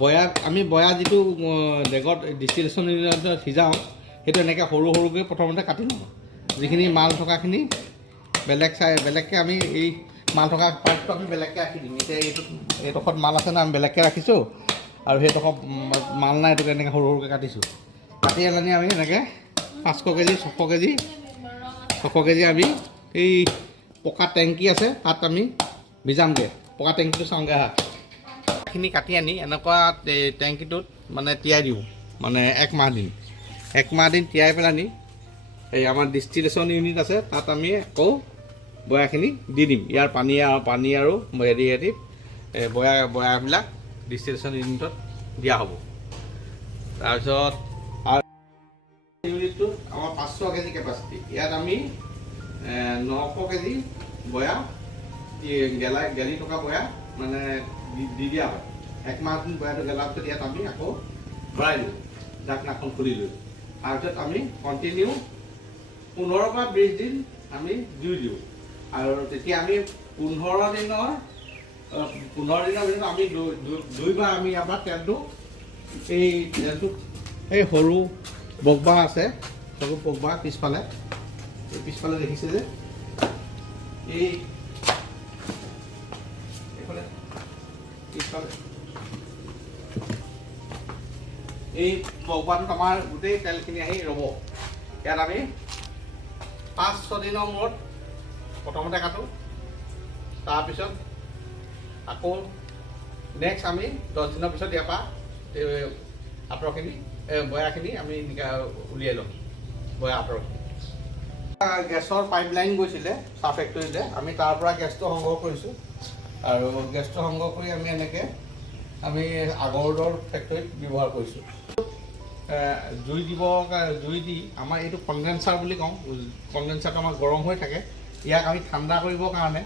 বয়া আমি বয়া যিটো ডেগত ডিষ্টিলেশ্যন ইউনিটত সিজাওঁ সেইটো এনেকৈ সৰু সৰুকৈ প্ৰথমতে কাটি লওঁ। যিখিনি মাল থকাখিনি বেলেগকৈ আমি এই মাল থকা পাৰ্টটো আমি বেলেগকৈ ৰাখি দিম। এতিয়া এইডোখৰত মাল আছে না, আমি বেলেগকৈ ৰাখিছোঁ, আৰু সেইডোখৰ মাল নাই, এইটোকে এনেকৈ সৰু সৰুকৈ কাটিছোঁ। কাটি আনি আমি এনেকৈ 500 কেজি 600 কেজি আমি এই পকা টেংকি আছে তাত আমি ভিজামগৈ। পকা টেংকিটো চাওঁগৈ আহা। এইখিনি কাটি আনি এনেকুৱা টেংকিটোত মানে তিয়াই দিওঁ, মানে 1 মাহ দিন তিয়াই পেলানি এই আমাৰ ডিষ্টিলেশ্যন ইউনিট আছে তাত আমি আকৌ বয়াখিনি দি দিম। ইয়াৰ পানী আৰু হেৰি বয়াবিলাক ডিষ্টিলেশ্যন ইউনিটত দিয়া হ'ব। তাৰপিছত ইউনিটটো আমাৰ 500 কেজি কেপাচিটি। ইয়াত আমি 900 কেজি বয়া গেলি থকা বয়া মানে দি দিয়া হয়। 1 মাহ দিন বয়াটো গেলাৰ পিছত ইয়াত আমি আকৌ ভৰাই দিওঁ, ঢাকনাখন খুলি লৈ। তাৰপিছত আমি কণ্টিনিউ 15 পৰা 20 দিন আমি জুই দিওঁ। আৰু তেতিয়া আমি 15 দিনৰ ভিতৰত আমি দুইবাৰ আমি ইয়াৰ পৰা তেলটো এই সৰু বগবা আছে, সৰু বগবা পিছফালে দেখিছে যে পিছফালে এই বগবাটোত আমাৰ গোটেই তেলখিনি আহি ৰ'ব। ইয়াত আমি 5-6 দিনৰ মূৰত প্ৰথমতে কাটোঁ। তাৰপিছত আকৌ নেক্সট আমি 10 দিনৰ পিছত ইয়াৰ পৰা আঁতৰখিনি বয়াখিনি আমি উলিয়াই ল'ম। বয়া আঁতৰখিনি গেছৰ পাইপলাইন গৈছিলে চাহ ফেক্টৰীতে, আমি তাৰ পৰা গেছটো সংগ্ৰহ কৰিছোঁ। আৰু গেছটো সংগ্ৰহ কৰি আমি এনেকৈ আমি আগৰদৰ ফেক্টৰীত ব্যৱহাৰ কৰিছোঁ। জুই দি আমাৰ এইটো কণ্ডেনচাৰ বুলি কওঁ। কণ্ডেনচাৰটো আমাৰ গৰম হৈ থাকে। ইয়াক আমি ঠাণ্ডা কৰিবৰ কাৰণে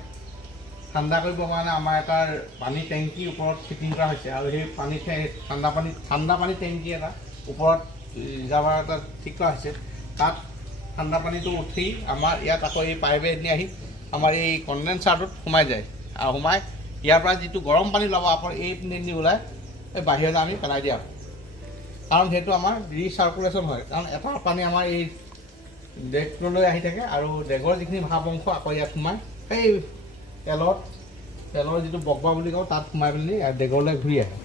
আমাৰ এটা পানী টেংকিৰ ওপৰত ফিটিং কৰা হৈছে। আৰু সেই ঠাণ্ডা পানী টেংকি এটা ওপৰত ৰিজাৰ্ভাৰ এটা ঠিক কৰা হৈছে। তাত ঠাণ্ডা পানীটো উঠি আমাৰ ইয়াত আকৌ এই পাইপেদি আহি আমাৰ এই কণ্ডেনচাৰটোত সোমাই যায়। আৰু সোমাই ইয়াৰ পৰা যিটো গৰম পানী ল'ব আকৌ এই পিনেদি ওলাই এই বাহিৰলৈ আমি পেলাই দিয়া হয়। কাৰণ সেইটো আমাৰ ৰিচাৰ্কুলেশ্যন হয়। কাৰণ এটা পানী আমাৰ এই ডেগটোলৈ আহি থাকে, আৰু ডেগৰ যিখিনি ভাপ অংশ আকৌ ইয়াত সোমাই সেই তেলৰ যিটো বগবা বুলি কওঁ তাত সোমাই পেলাই ডেগৰলৈ ঘূৰি আহে।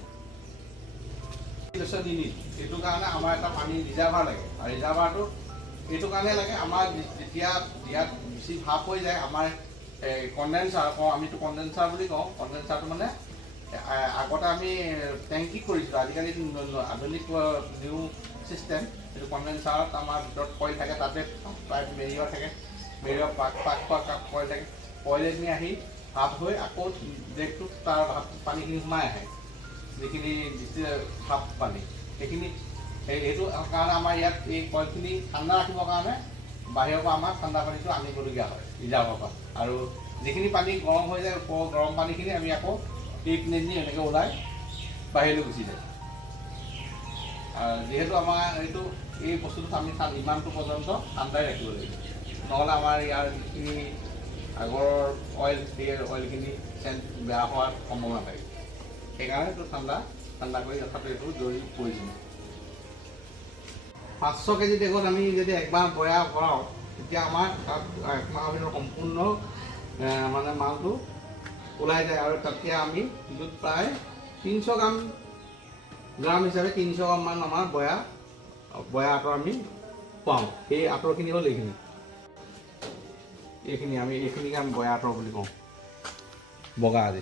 এইটো কাৰণে আমাৰ এটা পানী ৰিজাৰ্ভাৰ লাগে। আৰু ৰিজাৰ্ভাৰটো এইটো কাৰণে লাগে, আমাৰ যেতিয়া ইয়াত বেছি ভাপ হৈ যায় আমাৰ কণ্ডেনচাৰ কওঁ, আমিতো কণ্ডেনচাৰ বুলি কওঁ। কণ্ডেনচাৰটো মানে আগতে আমি টেংকি কৰিছিলোঁ, আজিকালি আধুনিক নিউ চিষ্টেম। এইটো কণ্ডেনচাৰত আমাৰ ভিতৰত কইল থাকে, তাতে পাইপ মেৰিওৱা থাকে, মেৰিওৱা পাক কইল থাকে। কইলখিনি আহি ভাপ হৈ আকৌ ডেগটোত তাৰ পানীখিনি সোমাই আহে, যিখিনি ভাপ পানী সেইখিনি। সেইটো কাৰণে আমাৰ ইয়াত এই কইলখিনি ঠাণ্ডা ৰাখিবৰ কাৰণে বাহিৰৰ পৰা আমাৰ ঠাণ্ডা পানীটো আনিবলগীয়া হয় ৰিজাৰ্ভৰ পৰা। আৰু যিখিনি পানী গৰম হৈ যায়, গৰম পানীখিনি আমি আকৌ এই পিনেদি এনেকৈ ওলাই বাহিৰলৈ গুচি যায়। যিহেতু আমাৰ এই বস্তুটো আমি ইমানটো পৰ্যন্ত ঠাণ্ডাই ৰাখিব লাগিব, নহ'লে আমাৰ ইয়াৰ যিখিনি আগৰ অইলখিনি বেয়া হোৱাৰ সম্ভাৱনা থাকে। সেইকাৰণে এইটো ঠাণ্ডা কৰি ৰখাটো এইটো জৰুৰী প্ৰয়োজনীয়। 500 কেজি ডেগত আমি যদি একবাৰ বয়া ভৰাওঁ, তেতিয়া আমাৰ তাত 1 মাহৰ ভিতৰত সম্পূৰ্ণ মানে মালটো ওলাই যায়। আৰু তাতকৈ আমি প্ৰায় 300 গ্ৰাম হিচাপে 300 গ্ৰামমান আমাৰ বয়া আঁতৰ আমি পাওঁ। সেই আঁতৰখিনি হ'ল এইখিনিকে আমি বয়া আঁতৰ বুলি কওঁ, বগা আদি।